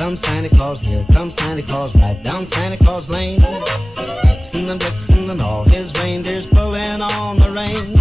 comes Santa Claus, here comes Santa Claus, right down Santa Claus Lane. Vixen and all his reindeers pulling on the reins.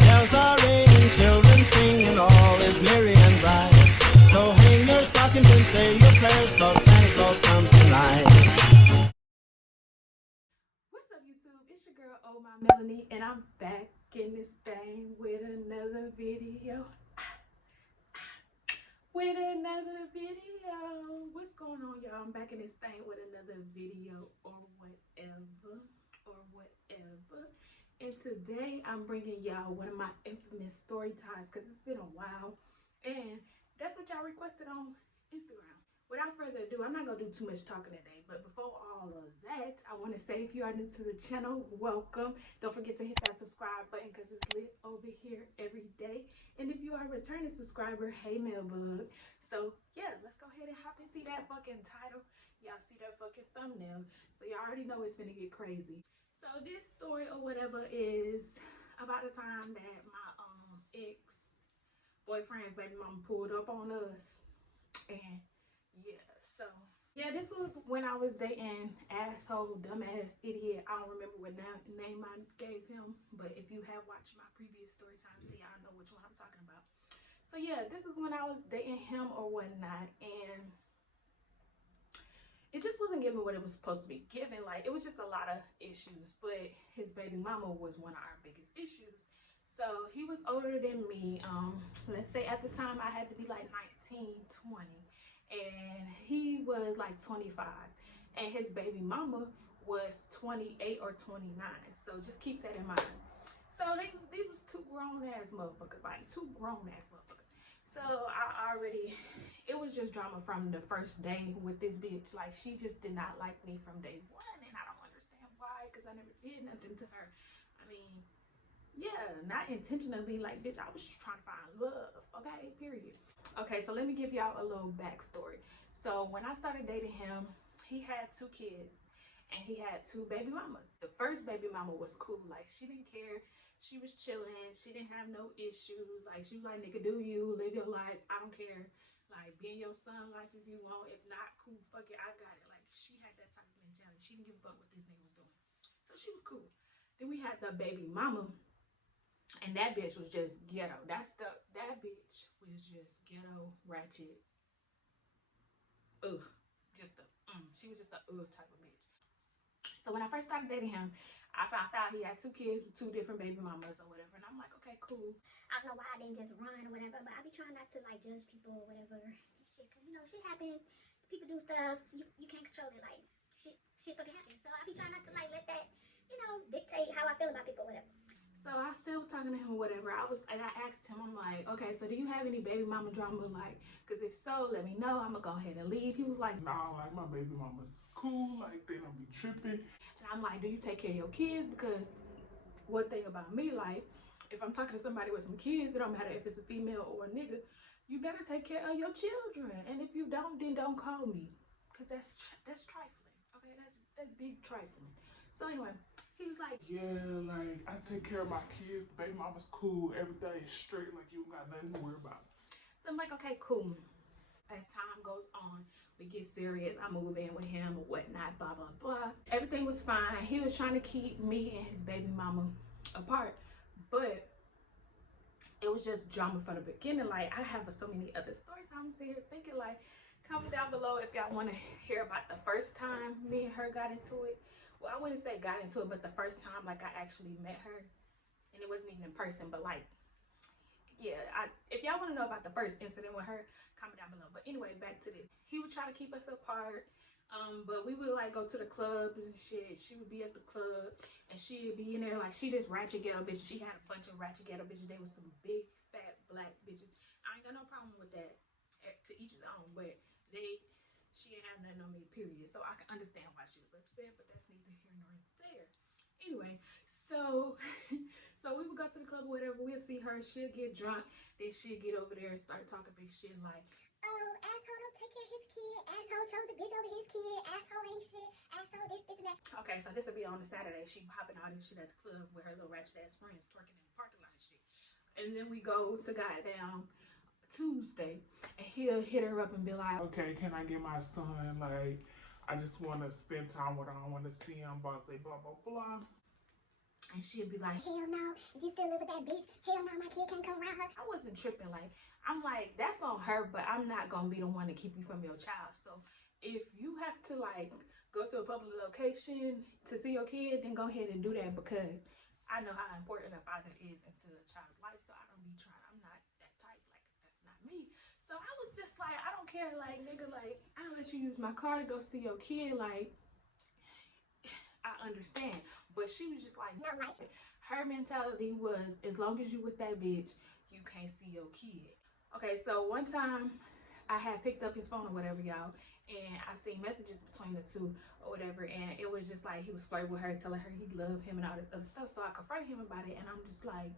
Bells are ringing, children singing, all is merry and bright. So hang your stockings and say your prayers, 'cause Santa Claus comes tonight. What's up, YouTube? It's your girl, Oh My Melanie, and I'm back in this thing with another video. What's going on, y'all? I'm back in this thing with another video or whatever. And today I'm bringing y'all one of my infamous story times because it's been a while, and that's what y'all requested on Instagram. Without further ado, I'm not gonna do too much talking today, but before all of that, I want to say if you are new to the channel, welcome. Don't forget to hit that subscribe button because it's lit over here every day. And if you are a returning subscriber, hey mailbug. So yeah, let's go ahead and hop and see that fucking title. Y'all see that fucking thumbnail, so y'all already know it's gonna get crazy. So this story or whatever is about the time that my ex-boyfriend's baby mama pulled up on us, and yeah, this was when I was dating asshole, dumbass, idiot. I don't remember what name I gave him, but if you have watched my previous story times, then y'all know which one I'm talking about. So yeah, this is when I was dating him or whatnot, and it just wasn't giving what it was supposed to be giving. Like, it was just a lot of issues, but his baby mama was one of our biggest issues. So he was older than me. Let's say at the time I had to be like 19, 20, and he was like 25, and his baby mama was 28 or 29. So just keep that in mind. So these was two grown ass motherfuckers, like two grown ass motherfuckers. So it was just drama from the first day with this bitch. Like, she just did not like me from day one, and I don't understand why, because I never did nothing to her. I mean, yeah, not intentionally. Like, bitch, I was just trying to find love, okay, period. Okay, so let me give y'all a little backstory. So when I started dating him, he had 2 kids, and he had 2 baby mamas. The first baby mama was cool. Like, she didn't care. She was chilling. She didn't have no issues. Like, she was like, nigga, do you, live your life. I don't care. Like, be in your son life if you want. If not, cool, fuck it, I got it. Like, she had that type of mentality. She didn't give a fuck what this nigga was doing. So she was cool. Then we had the baby mama, and that bitch was just ghetto. That bitch was just ghetto, ratchet. Ugh. She was just a type of bitch. So when I first started dating him, I found out he had 2 kids with 2 different baby mamas or whatever, and I'm like, okay, cool. I don't know why I didn't just run or whatever, but I be trying not to like judge people or whatever shit, cause you know shit happens. People do stuff. You can't control it. Like shit fucking happens. So I be trying not to like let that dictate how I feel about people or whatever. So I still was talking to him or whatever. And I asked him, I'm like, okay, so do you have any baby mama drama? Like, because if so, let me know. I'm going to go ahead and leave. He was like, nah, like my baby mama's cool. Like, they don't be tripping. And I'm like, do you take care of your kids? Because one thing about me, like, if I'm talking to somebody with some kids, it don't matter if it's a female or a nigga, you better take care of your children. And if you don't, then don't call me. Because that's trifling. Okay, that's big trifling. So anyway, he was like, yeah, like, I take care of my kids. Baby mama's cool. Everything's straight. Like, you don't got nothing to worry about. So I'm like, okay, cool. As time goes on, we get serious. I move in with him or whatnot, blah, blah, blah. Everything was fine. He was trying to keep me and his baby mama apart. But it was just drama from the beginning. Like, I have so many other stories. I'm sitting here thinking, like, comment down below if y'all want to hear about the first time me and her got into it. Well, I wouldn't say got into it, but the first time, like, I actually met her. And it wasn't even in person, but, like, yeah, if y'all want to know about the first incident with her, comment down below. But anyway, back to this. He would try to keep us apart. But we would, like, go to the clubs and shit. She would be at the club, and she would be in there, like, she this ratchet ghetto bitch. She had a bunch of ratchet ghetto bitches. They was some big, fat, black bitches. I ain't got no problem with that. To each his own, but she didn't have nothing on me, period. So I can understand why she was upset, but that's neither here nor there. Anyway, so we would go to the club or whatever. We'll see her. She'll get drunk. Then she'll get over there and start talking big shit like, oh, asshole don't take care of his kid. Asshole chose the bitch over his kid. Asshole ain't shit. Asshole this, and that. Okay, so this will be on the Saturday. She popping all this shit at the club with her little ratchet ass friends twerking in the parking lot and shit. And then we go to goddamn Tuesday, and he'll hit her up and be like, okay, can I get my son? Like, I just want to spend time with him. I want to see him, blah, blah, blah, blah. and she'll be like, hell no, if you still live with that bitch, hell no, my kid can't come around her. I wasn't tripping. Like, I'm like, that's on her, but I'm not gonna be the one to keep you from your child. So if you have to like go to a public location to see your kid, then go ahead and do that, because I know how important a father is into a child's life. So I don't be trying. I'm not that type. Like, that's not me. So I was just like, I don't care. Like, nigga, like, I'll let you use my car to go see your kid. Like, I understand. But she was just like, No, like, her mentality was, as long as you with that bitch, you can't see your kid. Okay, so one time I had picked up his phone or whatever, y'all, and I seen messages between the two or whatever, and it was just like he was flirting with her, telling her he loved him and all this other stuff. So I confronted him about it, and I'm just like,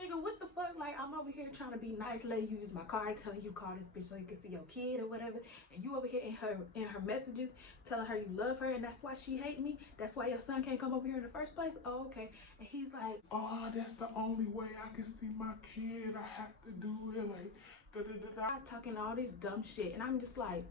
nigga, what the fuck? Like, I'm over here trying to be nice, letting you use my car, telling you call this bitch so you can see your kid or whatever, and you over here in her messages telling her you love her and that's why she hate me. That's why your son can't come over here in the first place. Oh, okay. And he's like, oh, that's the only way I can see my kid. I have to do it. Like, da da da da. talking all this dumb shit, and I'm just like,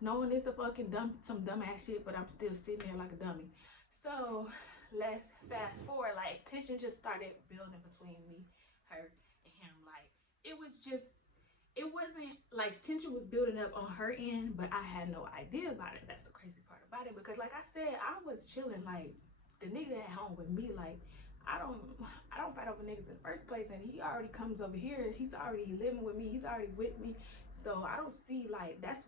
knowing this a fucking some dumb ass shit, but I'm still sitting there like a dummy. So let's fast forward. Like, tension just started building between me, her, and him. Like, it wasn't like tension was building up on her end, but I had no idea about it. That's the crazy part about it, because like I said, I was chilling. Like, the nigga at home with me, like, I don't fight over niggas in the first place, and he already comes over here. He's already living with me. He's already with me. So I don't see, like, that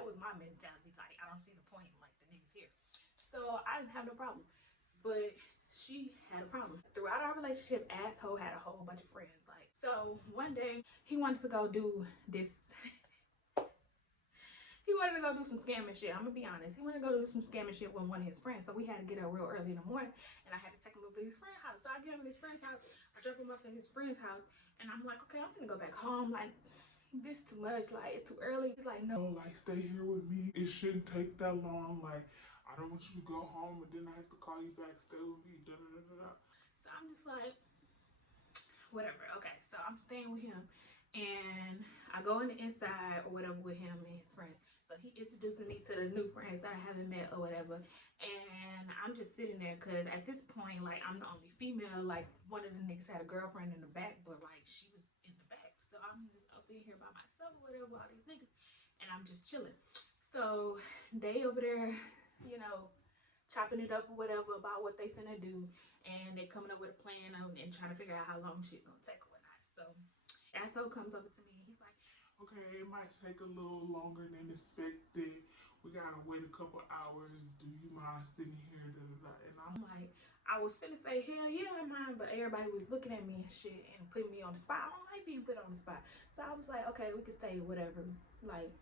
was my mentality. Like, I don't see the point in, like, the niggas here. So I didn't have no problem. But she had a problem. Throughout our relationship, asshole had a whole bunch of friends. Like, so one day he wanted to go do this. He wanted to go do some scamming shit. I'm gonna be honest. He wanted to go do some scamming shit with one of his friends. So we had to get up real early in the morning, and I had to take him over to his friend's house. So I get him to his friend's house. I drop him off at his friend's house, and I'm like, okay, I'm gonna go back home. Like, this too much. Like, it's too early. He's like, no. Like, stay here with me. It shouldn't take that long. Like, I don't want you to go home and then I have to call you back. Stay with me. Da da da da da. So I'm just like, whatever. Okay, so I'm staying with him, and I go in the inside or whatever with him and his friends. So he introducing me to the new friends that I haven't met or whatever, and I'm just sitting there because at this point, like, I'm the only female. Like, one of the niggas had a girlfriend in the back, but like, she was in the back. So I'm just up in here by myself or whatever, all these niggas, and I'm just chilling. So they over there, you know, chopping it up or whatever about what they finna do, and they coming up with a plan and trying to figure out how long shit gonna take or whatnot. So asshole comes over to me and he's like, okay, it might take a little longer than expected. We gotta wait a couple hours. Do you mind sitting here? Da, da, da. And I'm like, I was finna say, hell yeah, I mind, but everybody was looking at me and shit and putting me on the spot. I don't like being put on the spot. So I was like, okay, we can stay, whatever. Like,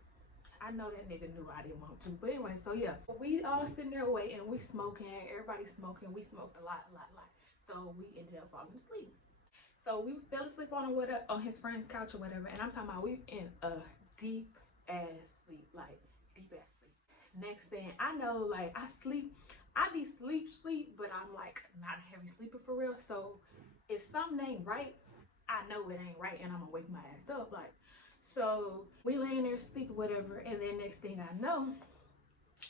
I know that nigga knew I didn't want to. But anyway, so yeah, we all sitting there waiting, we smoking, everybody smoking, we smoked a lot. So we ended up falling asleep. So we fell asleep on his friend's couch or whatever, and I'm talking about we in a deep ass sleep, like deep ass sleep. Next thing I know, like, I be sleep, but I'm like not a heavy sleeper for real. So if something ain't right, I know it ain't right, and I'm gonna wake my ass up. Like, so we laying there sleep or whatever, and then next thing I know,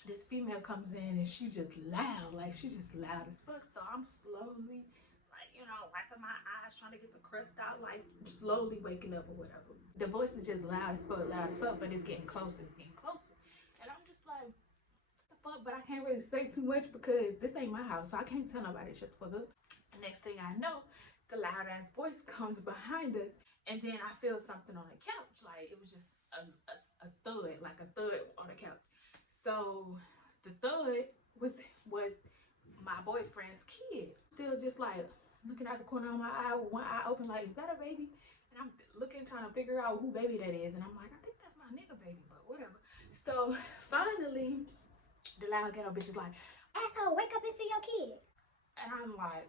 this female comes in and she just loud, like she just loud as fuck. So I'm slowly, like, you know, wiping my eyes, trying to get the crust out, like slowly waking up or whatever. The voice is just loud as fuck, but it's getting closer, and I'm just like, what the fuck? But I can't really say too much because this ain't my house, so I can't tell nobody shut the fuck up. Next thing I know, the loud ass voice comes behind us, and then I feel something on the couch. Like, it was just a thud, like a thud on the couch. So the thud was my boyfriend's kid. Still just like looking out the corner of my eye with one eye open, like, is that a baby? And I'm looking, trying to figure out who baby that is. And I'm like, I think that's my nigga baby, but whatever. So finally, the loud ghetto bitch is like, asshole, wake up and see your kid. and I'm like,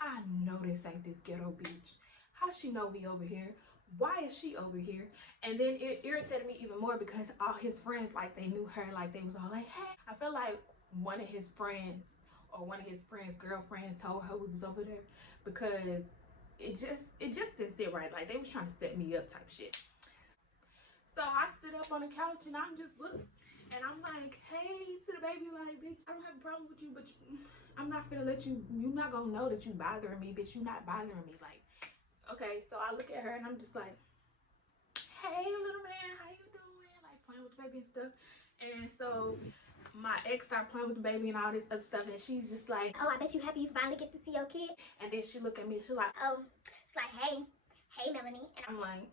I know this ain't this ghetto bitch. How she know we over here? Why is she over here? And then it irritated me even more because all his friends, like, they knew her, like they was all like, hey. I feel like one of his friends or one of his friends' girlfriend told her we was over there, because it just didn't sit right. Like they was trying to set me up type shit. So I sit up on the couch and I'm just looking. And I'm like, hey, to the baby, like, bitch, I don't have a problem with you, but I'm not finna let you, you're not gonna know that you bothering me, bitch. You not bothering me. Like, okay, so I look at her and I'm just like, hey, little man, how you doing? Like, playing with the baby and stuff. And so my ex started playing with the baby and all this other stuff. And she's just like, oh, I bet you happy you finally get to see your kid. and then she look at me, she's like, Oh, it's like, hey, Melanie. And I'm like,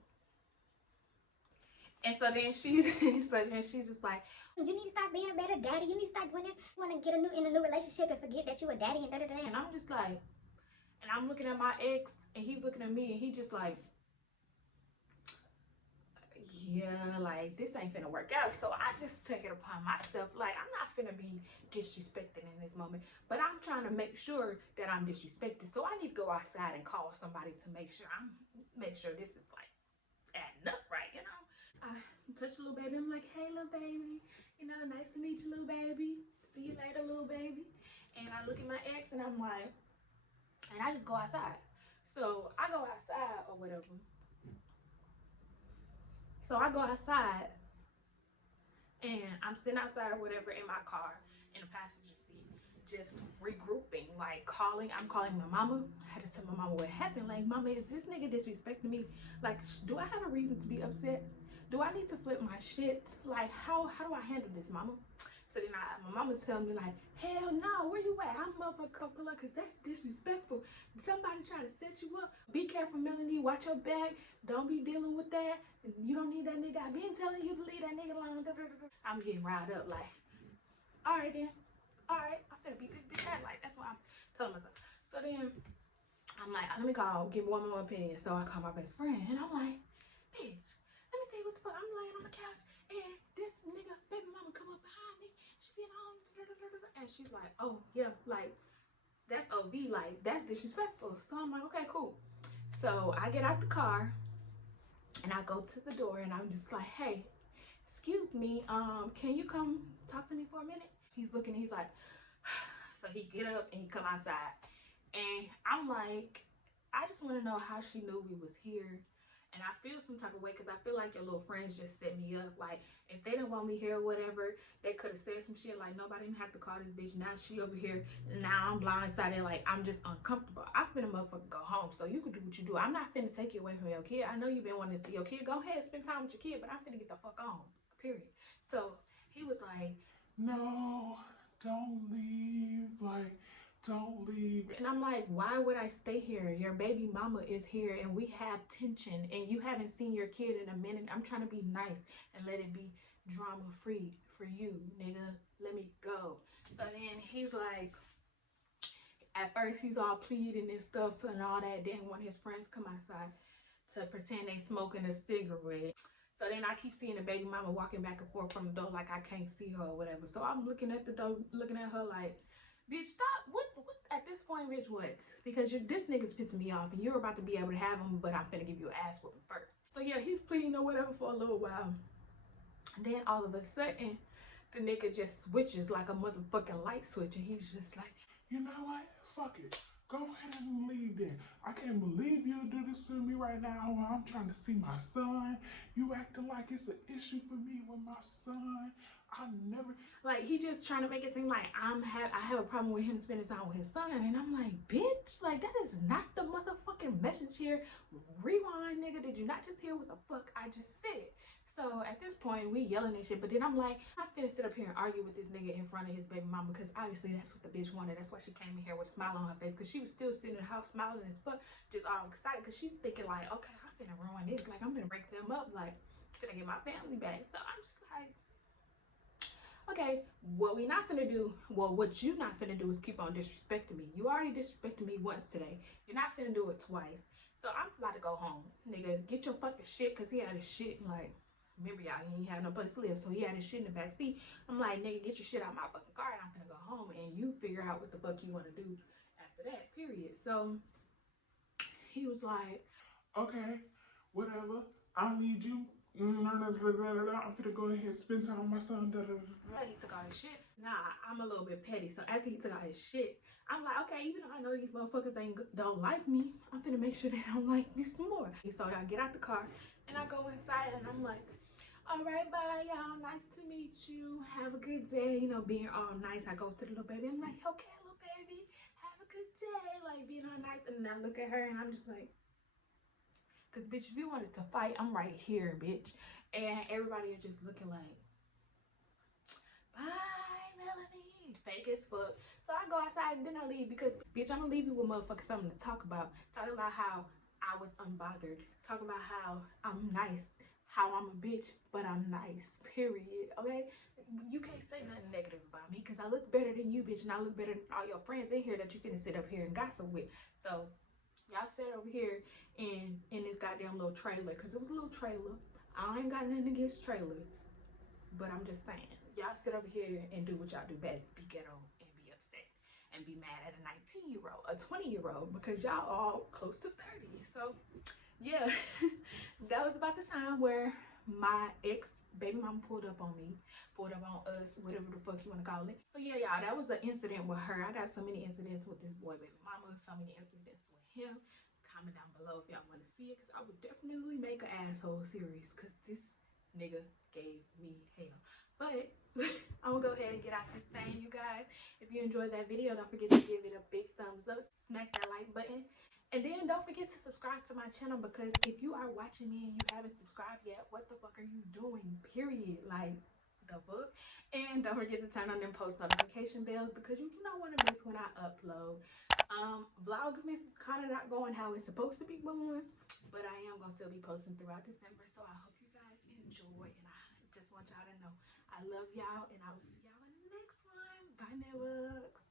and so then she's, she's just like, you need to start being a better daddy. You need to start doing this. You want to get in a new relationship and forget that you a daddy and da-da-da. and I'm just like, and I'm looking at my ex and he's looking at me and he just like, yeah, like this ain't finna work out. So I just took it upon myself, like I'm not finna be disrespected in this moment, but I'm trying to make sure that I'm disrespected. So I need to go outside and call somebody to make sure this is like adding up right, you know. I touch a little baby. I'm like, hey, little baby, you know, nice to meet you, little baby. See you later, little baby. And I look at my ex and I'm like, and I just go outside. So I go outside or whatever. So I go outside and I'm sitting outside or whatever in my car in the passenger seat, just regrouping, like I'm calling my mama. I had to tell my mama what happened. Like, mama, is this nigga disrespecting me? Like, do I have a reason to be upset? Do I need to flip my shit? Like, how do I handle this, mama? So then my mama tell me like, hell no, where you at? I'm motherfucking Coca-Cola, cause that's disrespectful. Somebody trying to set you up. Be careful, Melanie, watch your back. Don't be dealing with that. You don't need that nigga. I've been telling you to leave that nigga alone. I'm getting riled up like, all right then. All right, I'm finna beat this bitch ass. Like, that's what I'm telling myself. So then I'm like, let me call, give one more opinion. So I call my best friend and I'm like, bitch, let me tell you what the fuck. I'm laying on the couch and this nigga, baby mama come up behind me. She been on, and she's like, oh yeah, like that's OV, like that's disrespectful. So I'm like, okay, cool. So I get out the car and I go to the door and I'm just like, hey, excuse me, can you come talk to me for a minute? He's looking, he's like, so he get up and he come outside. And I'm like, I just want to know how she knew we was here. And I feel some type of way because I feel like your little friends just set me up. Like, if they didn't want me here or whatever, they could have said some shit like, nobody didn't have to call this bitch. Now she over here. Now I'm blindsided. Like, I'm just uncomfortable. I'm finna motherfucker go home. So you can do what you do. I'm not finna take you away from your kid. I know you've been wanting to see your kid. Go ahead, spend time with your kid. But I'm finna get the fuck on. Period. So he was like, no, don't leave. Like, don't leave. and I'm like, why would I stay here? Your baby mama is here and we have tension and you haven't seen your kid in a minute. I'm trying to be nice and let it be drama free for you, nigga. Let me go. So then he's like, at first he's all pleading and stuff and all that. Then one of his friends come outside to pretend they smoking a cigarette. So then I keep seeing the baby mama walking back and forth from the door like I can't see her or whatever. So I'm looking at the door, looking at her like, bitch, stop. What at this point, bitch, what? Because this nigga's pissing me off and you're about to be able to have him, but I'm finna give you an ass whooping first. So yeah, he's pleading or whatever for a little while. And then all of a sudden, the nigga just switches like a motherfucking light switch and he's just like, You know what? Fuck it. Go ahead and leave then. I can't believe you do this to me right now while I'm trying to see my son. You acting like it's an issue for me with my son. I never. like he just trying to make it seem like I have a problem with him spending time with his son, and I'm like, bitch, like that is not the motherfucking message here. Rewind, nigga. Did you not just hear what the fuck I just said? So at this point, we yelling and shit. But then I'm like, I'm finna sit up here and argue with this nigga in front of his baby mama because obviously that's what the bitch wanted. That's why she came in here with a smile on her face because she was still sitting in the house smiling as fuck, just all excited because she thinking like, okay, I'm finna ruin this. Like I'm finna break them up. Like finna get my family back. So I'm just like, okay, what we not finna do, well, what you not finna do is keep on disrespecting me. You already disrespected me once today. You're not finna do it twice. So I'm about to go home. Nigga, get your fucking shit, because he had his shit, like, remember y'all, he ain't have no place to live, so he had his shit in the back seat. I'm like, nigga, get your shit out my fucking car, and I'm finna go home, and you figure out what the fuck you want to do after that, period. So he was like, Okay, whatever. I don't need you I'm finna go ahead and spend time with my son. He took all his shit. Nah, I'm a little bit petty. So after he took all his shit, I'm like, okay, even though I know these motherfuckers don't like me, I'm finna make sure they don't like me some more. So I get out the car and I go inside and I'm like, all right, bye, y'all. Nice to meet you. Have a good day. You know, being all nice. I go to the little baby. I'm like, okay, little baby, have a good day. Like being all nice. And then I look at her and I'm just like, because, bitch, if you wanted to fight, I'm right here, bitch. And everybody is just looking like, bye, Melanie. Fake as fuck. So I go outside and then I leave because, bitch, I'm gonna leave you with motherfuckers something to talk about. Talking about how I was unbothered. Talking about how I'm nice. How I'm a bitch, but I'm nice. Period. Okay? You can't say nothing negative about me because I look better than you, bitch, and I look better than all your friends in here that you finna sit up here and gossip with. So y'all sit over here in this goddamn little trailer because it was a little trailer. I ain't got nothing against trailers, but I'm just saying, y'all sit over here and do what y'all do best: be ghetto and be upset and be mad at a 19-year-old, a 20-year-old, because y'all all close to 30. So yeah, that was about the time where my ex baby mama pulled up on me, pulled up on us, whatever the fuck you want to call it. So yeah, y'all, that was an incident with her. I got so many incidents with this boy baby mama, so many incidents with him. Comment down below if y'all want to see it, because I would definitely make an asshole series, because this nigga gave me hell. But I'm gonna go ahead and get out this thing, you guys. If you enjoyed that video, don't forget to give it a big thumbs up, smack that like button, and then don't forget to subscribe to my channel, because if you are watching me and you haven't subscribed yet, what the fuck are you doing? Period. Like, the fuck? And don't forget to turn on them post notification bells, because you do not want to miss when I upload. Vlogmas is kind of not going how it's supposed to be going, but I am gonna still be posting throughout December, so I hope you guys enjoy, and I just want y'all to know I love y'all, and I will see y'all in the next one. Bye, my bugs.